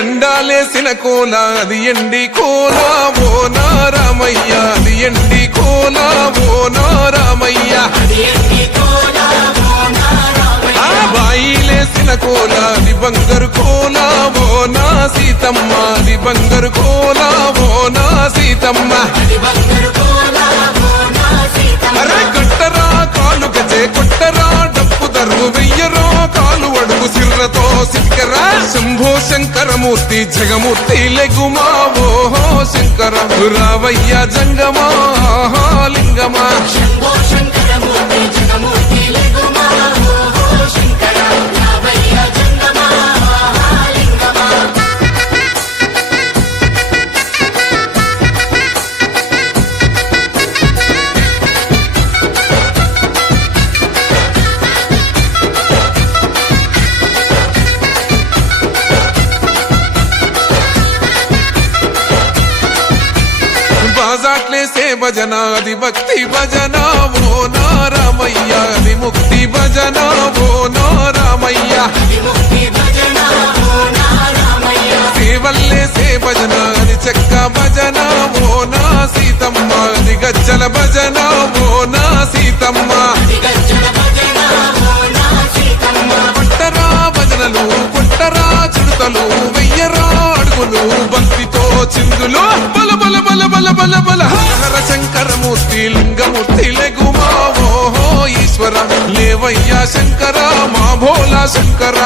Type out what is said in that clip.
ఎండాలేసిన కోల అది ఎండి కోల ఓ నారామయ్య అది ఎండి కోల ఓ నారామయ్య ఆ బాయిలేసిన కోల అది బంగారు కోల ఓ నా సీతమ్మ అది బంగారు కోల ఓ నా సీతమ్మ అరే కట్టరా కాలు గజే కొట్టరా డప్పు దరువు వెయ్యరో కాలు అడుగు సిర్రతో సిక్కరా శంభో శంకరమూర్తి జగమూర్తి లెగుమా ఓహో శంకర రావయ్య జంగమా లింగమా బాజాట్లేసే భజన అది భక్తి భజన ఓ నారామయ్య అది ముక్తి భజన ఓ నారామయ్య సేవల్లేసే భజన అది చెక్క భజన ఓ నా సీతమ్మ అది గజ్జల భజన ఓ నా సీతమ్మ కొట్టరా భజనలు కొట్టరా చిరుతలు వెయ్యరా అడుగులు భక్తితో చిందులు బల బల బల బల బల బల హర శంకరమూర్తి లింగమూర్తి లెగుమా ఓహో ఈశ్వర లేవయ్యా శంకర మా భోలా శంకర